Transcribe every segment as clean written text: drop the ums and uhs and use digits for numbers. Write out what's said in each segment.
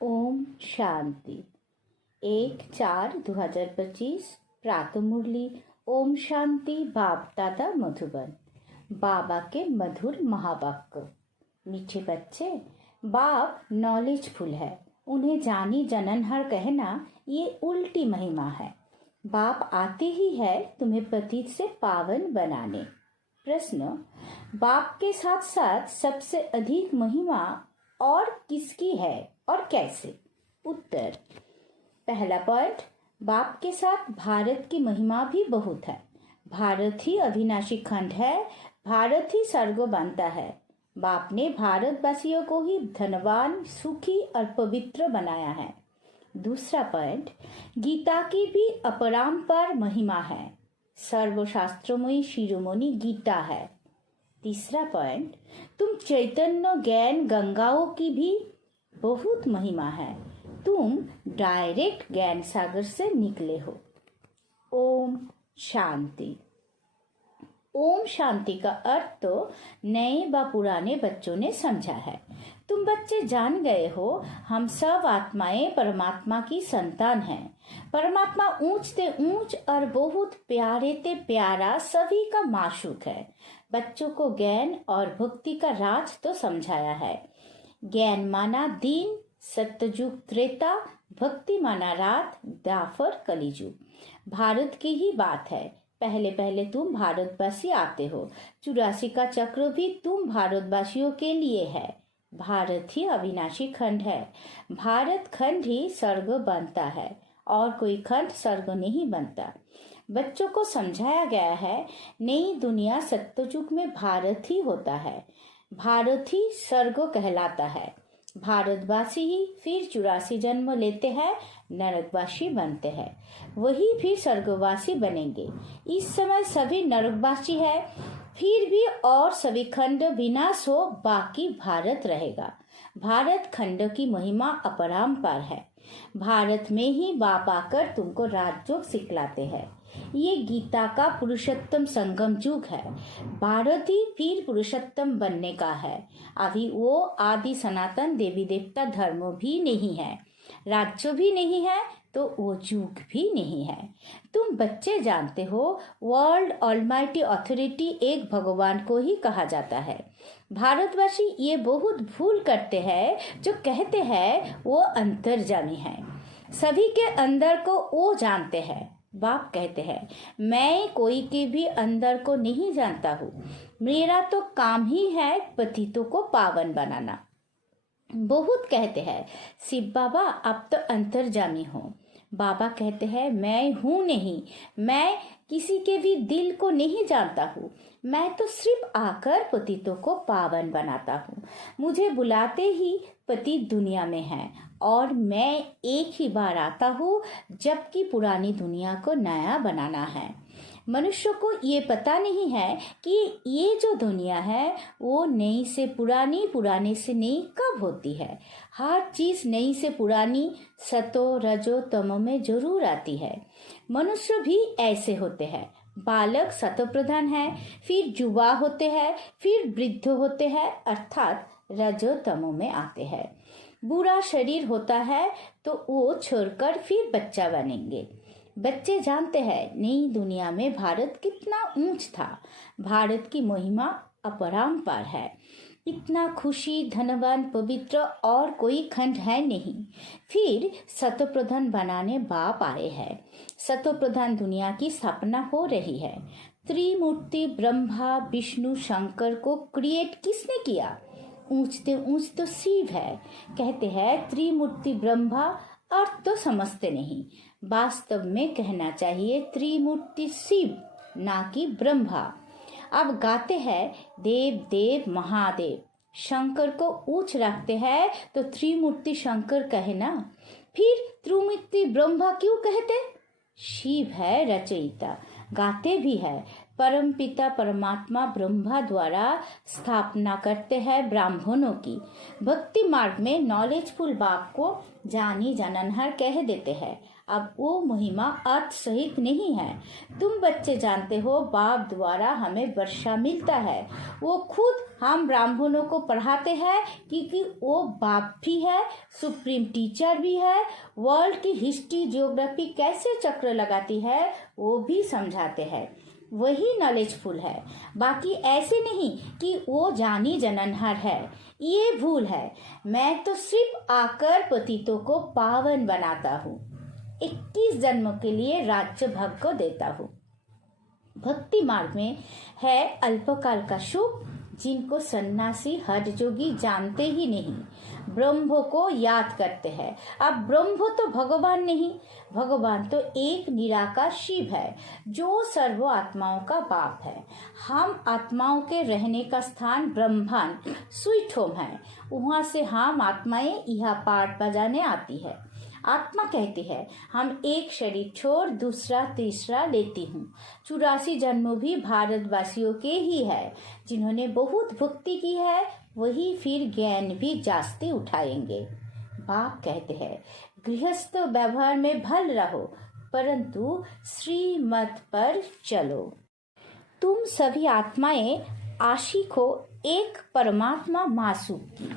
ओम शांति। 1/4/2025 प्रातः मुरली। ओम शांति। बाप दादा मधुबन। बाबा के मधुर महावाक्य। मीठे बच्चे, बाप नॉलेजफुल है, उन्हें जानी जननहर कहना ये उल्टी महिमा है। बाप आते ही है तुम्हें पतित से पावन बनाने। प्रश्न, बाप के साथ साथ सबसे अधिक महिमा और किसकी है और कैसे? उत्तर, पहला पॉइंट, बाप के साथ भारत की महिमा भी बहुत है। भारत ही अविनाशी खंड है, भारत ही स्वर्ग बनता है। बाप ने भारतवासियों को ही धनवान, सुखी और पवित्र बनाया है। दूसरा पॉइंट, गीता की भी अपरंपार महिमा है। सर्वशास्त्रमयी शिरोमणि गीता है। तीसरा पॉइंट, तुम चैतन्य ज्ञान गंगाओं की भी बहुत महिमा है। तुम डायरेक्ट ज्ञान सागर से निकले हो। ओम शांति। ओम शांति का अर्थ तो नए व पुराने बच्चों ने समझा है। तुम बच्चे जान गए हो, हम सब आत्माएं परमात्मा की संतान हैं। परमात्मा ऊंच ते ऊंच और बहुत प्यारे ते प्यारा सभी का माशूक है। बच्चों को ज्ञान और भक्ति का राज तो समझाया है। ज्ञान माना दिन, सत्ययुग त्रेता, भक्ति माना रात, द्वापर कलियुग। भारत की ही बात है। पहले पहले तुम भारतवासी आते हो। 84 का चक्र भी तुम भारतवासियों के लिए है। भारत ही अविनाशी खंड है। भारत खंड ही स्वर्ग बनता है और कोई खंड स्वर्ग नहीं बनता। बच्चों को समझाया गया है, नई दुनिया सत्ययुग में भारत ही होता है। भारत ही स्वर्ग कहलाता है। भारतवासी ही फिर 84 जन्म लेते हैं, नरकवासी बनते हैं, वही फिर स्वर्गवासी बनेंगे। इस समय सभी नरकवासी है, फिर भी और सभी खंड विनाश हो, बाकी भारत रहेगा। भारत खंड की महिमा अपरंपार है। भारत में ही बाप आकर तुमको राजयोग सिखलाते हैं। ये गीता का पुरुषोत्तम संगम युग है। भारत ही फिर पुरुषोत्तम बनने का है। अभी वो आदि सनातन देवी देवता धर्म भी नहीं है, राज्य भी नहीं है, तो वो युग भी नहीं है। तुम बच्चे जानते हो, वर्ल्ड ऑलमाइटी अथॉरिटी एक भगवान को ही कहा जाता है। भारतवासी ये बहुत भूल करते हैं जो कहते हैं वो अंतर्जामी है, सभी के अंदर को वो जानते हैं। बाप कहते हैं, मैं कोई के भी अंदर को नहीं जानता हूँ। मेरा तो काम ही है पतितों को पावन बनाना। बहुत कहते हैं, शिव बाबा आप तो अंतर्जामी हो। बाबा कहते हैं, मैं हूँ नहीं, मैं किसी के भी दिल को नहीं जानता हूँ। मैं तो सिर्फ आकर पतितों को पावन बनाता हूँ। मुझे बुलाते ही पतित दुनिया में है और मैं एक ही बार आता हूँ, जबकि पुरानी दुनिया को नया बनाना है। मनुष्य को ये पता नहीं है कि ये जो दुनिया है वो नई से पुरानी, पुराने से नई कब होती है। हर चीज नई से पुरानी सतो रजो तमो में जरूर आती है। मनुष्य भी ऐसे होते हैं। बालक सतो प्रधान है, फिर युवा होते हैं, फिर वृद्ध होते हैं, अर्थात रजो तमो में आते हैं। बुरा शरीर होता है तो वो छोड़कर फिर बच्चा बनेंगे। बच्चे जानते हैं नई दुनिया में भारत कितना ऊंच था। भारत की महिमा अपरंपार है। इतना खुशी, धनवान, पवित्र और कोई खंड है नहीं। फिर सतोप्रधान बनाने बाप आए हैं। सतोप्रधान दुनिया की स्थापना हो रही है। त्रिमूर्ति ब्रह्मा विष्णु शंकर को क्रिएट किसने किया? ऊंचते ऊंच तो शिव है। कहते हैं त्रिमूर्ति ब्रह्मा, अर्थ तो समझते नहीं। वास्तव में कहना चाहिए त्रिमूर्ति शिव, ना कि ब्रह्मा। अब गाते हैं देव देव महादेव, शंकर को ऊंच रखते हैं तो त्रिमूर्ति शंकर कहे ना, फिर त्रिमूर्ति ब्रह्मा क्यों कहते? शिव है रचयिता। गाते भी है परम पिता परमात्मा ब्रह्मा द्वारा स्थापना करते हैं ब्राह्मणों की। भक्ति मार्ग में नॉलेजफुल बाप को जानी जाननहार कह देते हैं। अब वो महिमा अर्थ सहित नहीं है। तुम बच्चे जानते हो बाप द्वारा हमें वर्षा मिलता है। वो खुद हम ब्राह्मणों को पढ़ाते हैं क्योंकि वो बाप भी है, सुप्रीम टीचर भी है। वर्ल्ड की हिस्ट्री ज्योग्राफी कैसे चक्र लगाती है वो भी समझाते हैं। वही नॉलेजफुल है। बाकी ऐसे नहीं कि वो जानी जननहार है, ये भूल है। मैं तो सिर्फ आकर पतितों को पावन बनाता हूँ, 21 जन्मों के लिए राज्य भाग को देता हूँ। भक्ति मार्ग में है अल्पकाल का सुख, जिनको सन्यासी हठ जोगी जानते ही नहीं, ब्रह्म को याद करते हैं। अब ब्रह्म तो भगवान नहीं, भगवान तो एक निराकार शिव है जो सर्व आत्माओं का बाप है। हम आत्माओं के रहने का स्थान ब्रह्मांड स्वीट होम है। वहां से हम आत्माएं यह पाठ बजाने आती है। आत्मा कहती है हम एक शरीर छोड़ दूसरा तीसरा लेती हूँ। 84 जन्मों भी भारतवासियों के ही है। जिन्होंने बहुत भक्ति की है वही फिर ज्ञान भी जास्ती उठाएंगे। बाप कहते हैं गृहस्थ व्यवहार में भल रहो, परंतु श्रीमत पर चलो। तुम सभी आत्माएं आशिक हो एक परमात्मा मासूक की।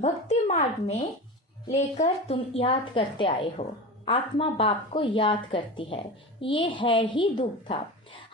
भक्ति मार्ग में लेकर तुम याद करते आए हो। आत्मा बाप को याद करती है, ये है ही दुख था।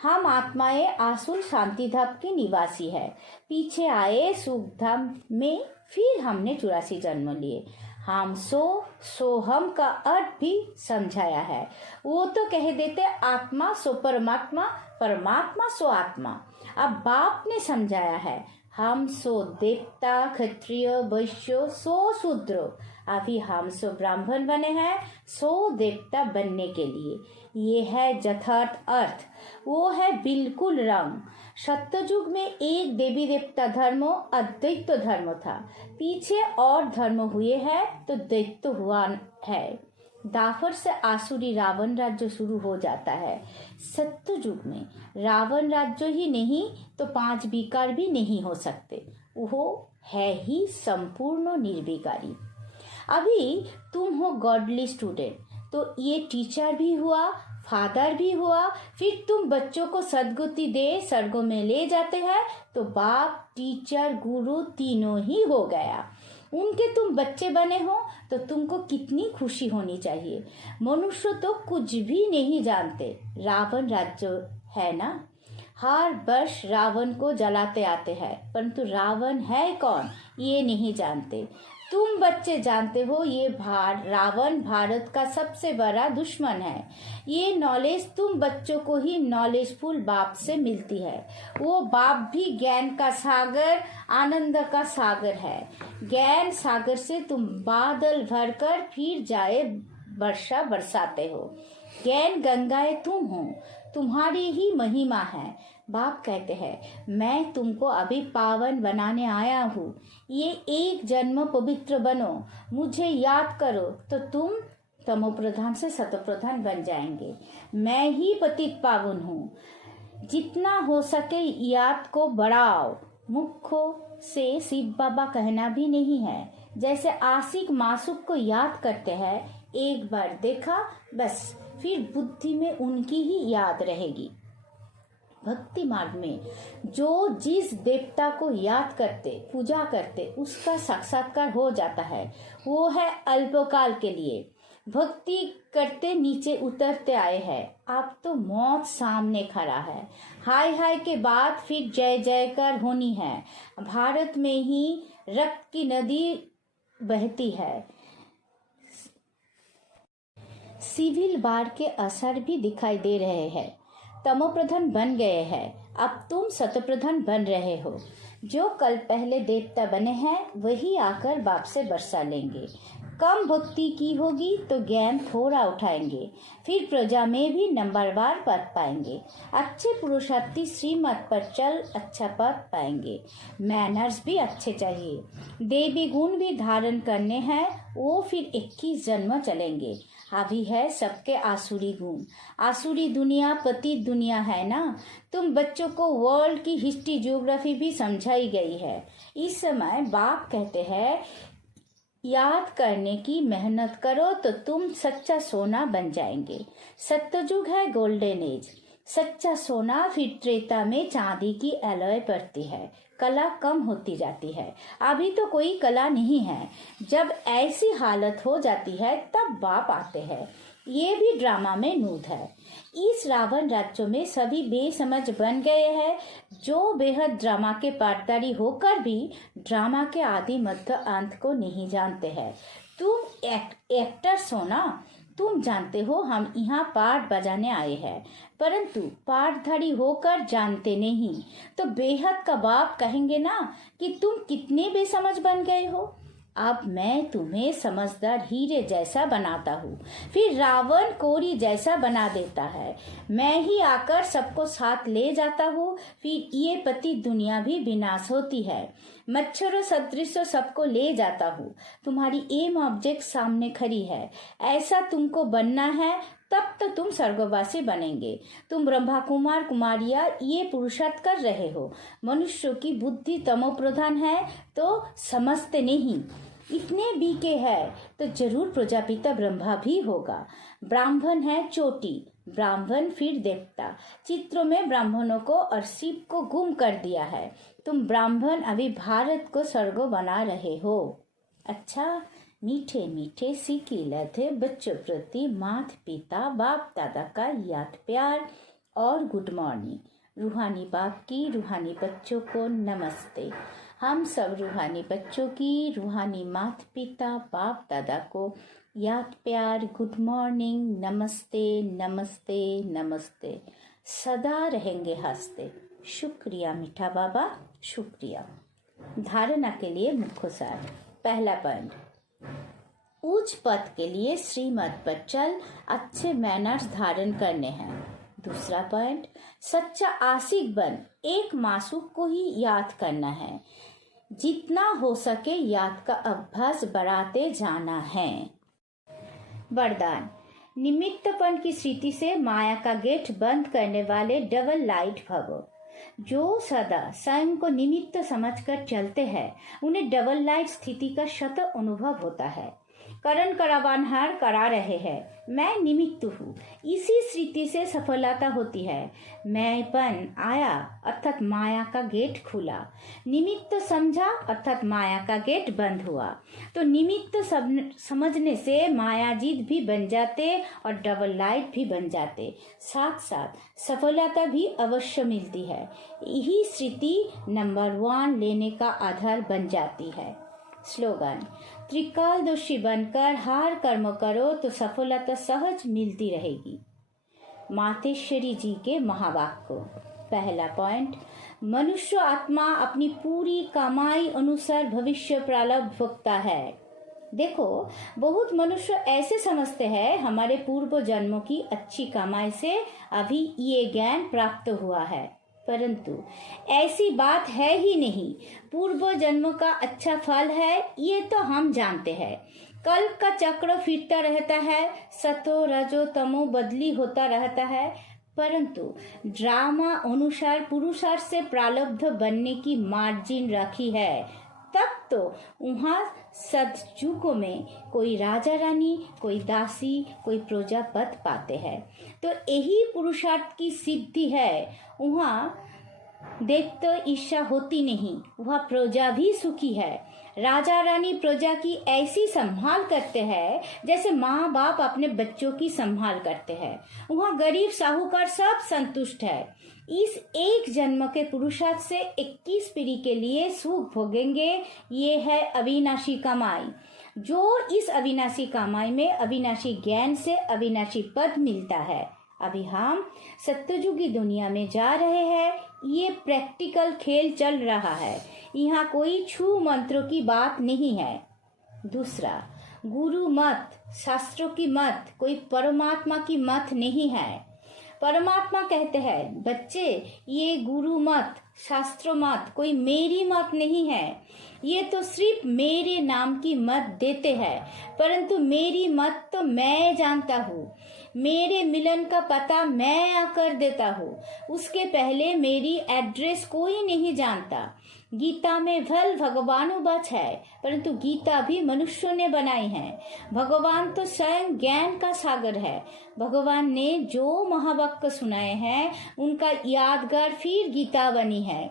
हम आत्माएं आसुर शांति धाम की निवासी है। पीछे आए सुख धाम में, फिर हमने 84 जन्म लिए। हम सो हम का अर्थ भी समझाया है। वो तो कह देते आत्मा सो परमात्मा, परमात्मा सो आत्मा। अब बाप ने समझाया है हम सो देवता क्षत्रिय वैश्य सो शूद्र। अभी हम सो ब्राह्मण बने हैं सो देवता बनने के लिए। ये है यथार्थ अर्थ, वो है बिल्कुल रंग। सत्ययुग में एक देवी देवता धर्म अद्वैत धर्म था। पीछे और धर्म हुए हैं तो दैत्य हुआ है। दाफर से आसुरी रावण राज्य शुरू हो जाता है। सत्ययुग में रावण राज्य ही नहीं तो 5 विकार भी नहीं हो सकते। वो है ही संपूर्ण निर्विकारी। अभी तुम हो गॉडली स्टूडेंट, तो ये टीचर भी हुआ, फादर भी हुआ। फिर तुम बच्चों को सद्गति दे स्वर्गों में ले जाते हैं तो बाप टीचर गुरु तीनों ही हो गया। उनके तुम बच्चे बने हो तो तुमको कितनी खुशी होनी चाहिए। मनुष्य तो कुछ भी नहीं जानते। रावण राज्य है ना, हर वर्ष रावण को जलाते आते हैं, परंतु रावण है कौन ये नहीं जानते। तुम बच्चे जानते हो ये रावण भारत का सबसे बड़ा दुश्मन है। ये नॉलेज तुम बच्चों को ही नॉलेजफुल बाप से मिलती है। वो बाप भी ज्ञान का सागर, आनंद का सागर है। ज्ञान सागर से तुम बादल भरकर फिर जाए वर्षा बरसाते हो। ज्ञान गंगाएं तुम हो, तुम्हारी ही महिमा है। बाप कहते हैं मैं तुमको अभी पावन बनाने आया हूँ। ये एक जन्म पवित्र बनो, मुझे याद करो तो तुम तमो प्रधान से सतो प्रधान बन जाएंगे। मैं ही पतित पावन हूँ। जितना हो सके याद को बढ़ाओ। मुखों से शिव बाबा कहना भी नहीं है। जैसे आशिक मासूक को याद करते हैं, एक बार देखा बस, फिर बुद्धि में उनकी ही याद रहेगी। भक्ति मार्ग में जो जिस देवता को याद करते पूजा करते उसका साक्षात्कार हो जाता है। वो है अल्पकाल के लिए। भक्ति करते नीचे उतरते आए हैं, अब तो मौत सामने खड़ा है। हाय हाय के बाद फिर जय जयकार होनी है। भारत में ही रक्त की नदी बहती है। सिविल वार के असर भी दिखाई दे रहे हैं। तमो प्रधान बन गए हैं, अब तुम सतो प्रधान बन रहे हो। जो कल पहले देवता बने हैं वही आकर बाप से बरसा लेंगे। कम भक्ति की होगी तो ज्ञान थोड़ा उठाएंगे, फिर प्रजा में भी नंबरवार पद पाएंगे। अच्छे पुरुषार्थी श्रीमत पर चल अच्छा पद पाएंगे। मैनर्स भी अच्छे चाहिए। देवी गुण भी धारण करने हैं, वो फिर 21 जन्म चलेंगे। अभी है सबके आसुरी गुण। आसुरी दुनिया पतित दुनिया है ना। तुम बच्चों को वर्ल्ड की हिस्ट्री ज्योग्राफी भी समझाई गई है। इस समय बाप कहते हैं याद करने की मेहनत करो तो तुम सच्चा सोना बन जाएंगे। सत्ययुग है गोल्डन एज। सच्चा सोना फिर त्रेता में चांदी की एलॉय पड़ती है। कला कम होती जाती है। अभी तो कोई कला नहीं है। जब ऐसी हालत हो जाती है तब बाप आते हैं। ये भी ड्रामा में नूद है। इस रावण राज्य में सभी बेसमझ बन गए हैं, जो बेहद ड्रामा के पार्टदारी होकर भी ड्रामा के आदि मध्य अंत को नहीं जानते हैं। तुम एक्टर्स हो ना, तुम जानते हो हम यहाँ पार्ट बजाने आए हैं, परंतु पार्टधारी होकर जानते नहीं तो बेहद का बाप कहेंगे ना कि तुम कितने बेसमझ बन गए हो। अब मैं तुम्हें समझदार हीरे जैसा बनाता हूँ, फिर रावण कोरी जैसा बना देता है। मैं ही आकर सबको साथ ले जाता हूँ, फिर ये पति दुनिया भी विनाश होती है। मच्छरों सदृश सबको ले जाता हूँ। तुम्हारी एम ऑब्जेक्ट सामने खड़ी है। ऐसा तुमको बनना है, तब तो तुम स्वर्गवासी बनेंगे। तुम ब्रह्मा कुमार कुमारियां ये पुरुषार्थ कर रहे हो। मनुष्यों की बुद्धि तमोप्रधान है तो समझते नहीं। इतने बीके है तो जरूर प्रजापिता ब्रह्मा भी होगा। ब्राह्मण है चोटी, ब्राह्मण फिर देवता। चित्रों में ब्राह्मणों को और शिव को गुम कर दिया है। तुम ब्राह्मण अभी भारत को स्वर्ग बना रहे हो। अच्छा, मीठे मीठे सीखी लथे बच्चों प्रति माता पिता बाप दादा का याद प्यार और गुड मॉर्निंग। रूहानी बाप की रूहानी बच्चों को नमस्ते। हम सब रूहानी बच्चों की रूहानी माता पिता बाप दादा को याद प्यार गुड मॉर्निंग, नमस्ते नमस्ते नमस्ते। सदा रहेंगे हंसते। शुक्रिया मीठा बाबा, शुक्रिया। धारणा के लिए मुख्य सार। पहला पॉइंट, उच्च पद के लिए श्रीमत पर चल अच्छे मैनर्स धारण करने हैं। दूसरा पॉइंट, सच्चा आशिक बन एक मासूक को ही याद करना है। जितना हो सके याद का अभ्यास बढ़ाते जाना है। वरदान, निमित्तपन की स्थिति से माया का गेट बंद करने वाले डबल लाइट भव। जो सदा स्वयं को निमित्त समझकर चलते हैं उन्हें डबल लाइट स्थिति का शत अनुभव होता है। करण करावानहार करा रहे हैं, मैं निमित्त हूँ। इसी स्थिति से सफलता होती है। मैंपन आया अर्थात माया का गेट खुला। निमित्त समझा अर्थात माया का गेट बंद हुआ। तो निमित्त समझने से मायाजीत भी बन जाते और डबल लाइट भी बन जाते। साथ साथ सफलता भी अवश्य मिलती है। यही स्थिति नंबर 1 लेने का आधार बन जाती है। स्लोगन, त्रिकालदर्शी बनकर हर कर्म करो तो सफलता सहज मिलती रहेगी। मातेश्वरी जी के महावाक्य। पहला पॉइंट, मनुष्य आत्मा अपनी पूरी कमाई अनुसार भविष्य प्रारब्ध भोगता है। देखो, बहुत मनुष्य ऐसे समझते हैं हमारे पूर्व जन्मों की अच्छी कमाई से अभी ये ज्ञान प्राप्त हुआ है, परंतु ऐसी बात है ही नहीं। पूर्व जन्म का अच्छा फल है ये तो हम जानते हैं। कल का चक्र फिरता रहता है, सतो रजो तमो बदली होता रहता है, परंतु ड्रामा अनुसार पुरुषार्थ से प्रारब्ध बनने की मार्जिन रखी है। तब तो वहाँ सतयुगों में कोई राजा रानी, कोई दासी, कोई प्रजा पद पाते हैं। तो यही पुरुषार्थ की सिद्धि है। वहाँ देख तो ईर्ष्या होती नहीं, वह प्रजा भी सुखी है। राजा रानी प्रजा की ऐसी संभाल करते हैं जैसे माँ बाप अपने बच्चों की संभाल करते हैं। वहाँ गरीब साहूकार सब संतुष्ट है। इस एक जन्म के पुरुषार्थ से 21 पीढ़ी के लिए सुख भोगेंगे। ये है अविनाशी कमाई। जो इस अविनाशी कमाई में अविनाशी ज्ञान से अविनाशी पद मिलता है। अभी हम सत्ययुगी दुनिया में जा रहे हैं। ये प्रैक्टिकल खेल चल रहा है। यहाँ कोई छू मंत्रों की बात नहीं है। दूसरा, गुरु मत, शास्त्रों की मत, कोई परमात्मा की मत नहीं है। परमात्मा कहते हैं, बच्चे ये गुरु मत, शास्त्र मत, कोई मेरी मत नहीं है। ये तो सिर्फ मेरे नाम की मत देते हैं, परंतु मेरी मत तो मैं जानता हूँ। मेरे मिलन का पता मैं आकर देता हूँ। उसके पहले मेरी एड्रेस कोई नहीं जानता। गीता में भल भगवानुवाच है, परंतु गीता भी मनुष्यों ने बनाई है। भगवान तो स्वयं ज्ञान का सागर है। भगवान ने जो महावाक्य सुनाए हैं उनका यादगार फिर गीता बनी है।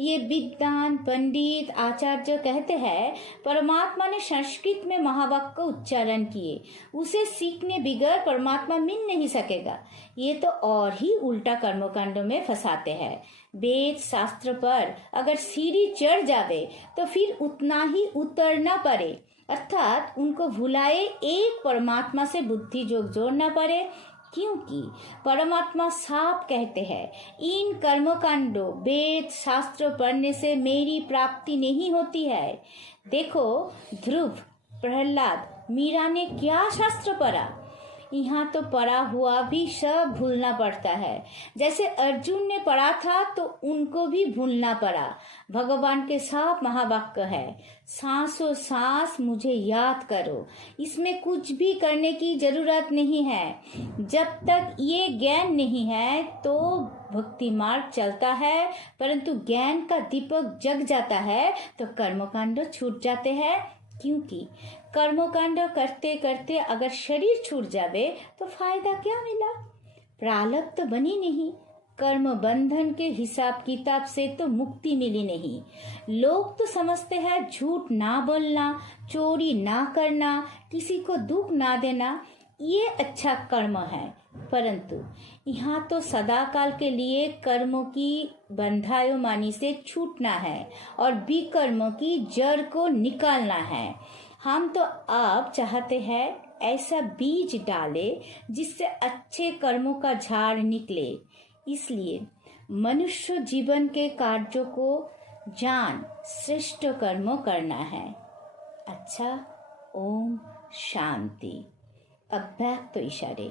ये विद्वान पंडित आचार्य कहते हैं परमात्मा ने संस्कृत में महावाक्य उच्चारण किए, उसे सीखने बिगैर परमात्मा मिल नहीं सकेगा। ये तो और ही उल्टा कर्मकांडों में फंसाते हैं। वेद शास्त्र पर अगर सीढ़ी चढ़ जावे तो फिर उतना ही उतरना पड़े, अर्थात उनको भुलाए एक परमात्मा से बुद्धि जोड़ना पड़े, क्योंकि परमात्मा साफ कहते हैं इन कर्मकांडों वेद शास्त्र पढ़ने से मेरी प्राप्ति नहीं होती है। देखो ध्रुव, प्रहलाद, मीरा ने क्या शास्त्र पढ़ा, यहाँ तो पढ़ा हुआ भी सब भूलना पड़ता है। जैसे अर्जुन ने पढ़ा था तो उनको भी भूलना पड़ा। भगवान के साथ महावाक्य है, सांसों सांस मुझे याद करो, इसमें कुछ भी करने की जरूरत नहीं है। जब तक ये ज्ञान नहीं है तो भक्ति मार्ग चलता है, परंतु ज्ञान का दीपक जग जाता है तो कर्मकांड छूट जाते हैं। क्योंकि कर्मकांड करते करते अगर शरीर छूट जावे तो फायदा क्या मिला, प्रारब्ध तो बनी नहीं, कर्म बंधन के हिसाब किताब से तो मुक्ति मिली नहीं। लोग तो समझते हैं झूठ ना बोलना, चोरी ना करना, किसी को दुख ना देना ये अच्छा कर्म है, परंतु यहाँ तो सदाकाल के लिए कर्मों की बंधायोमानी से छूटना है और विकर्मों की जड़ को निकालना है। हम तो अब चाहते हैं ऐसा बीज डाले जिससे अच्छे कर्मों का झाड़ निकले। इसलिए मनुष्य जीवन के कार्यों को जान श्रेष्ठ कर्म करना है। अच्छा, ओम शांति। अव्यक्त तो इशारे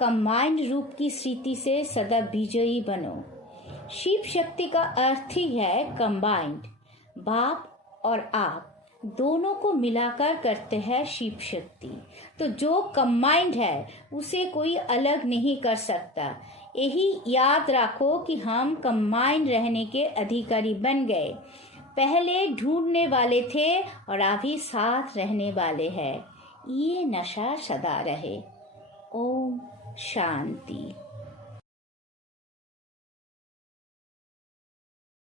कंबाइंड रूप की स्थिति से सदा विजयी बनो। शिव शक्ति का अर्थ ही है कंबाइंड। बाप और आप दोनों को मिलाकर करते हैं शिव शक्ति। तो जो कंबाइंड है उसे कोई अलग नहीं कर सकता। यही याद रखो कि हम कंबाइंड रहने के अधिकारी बन गए। पहले ढूंढने वाले थे और अभी साथ रहने वाले हैं। ये नशा सदा रहे। ओम शांति।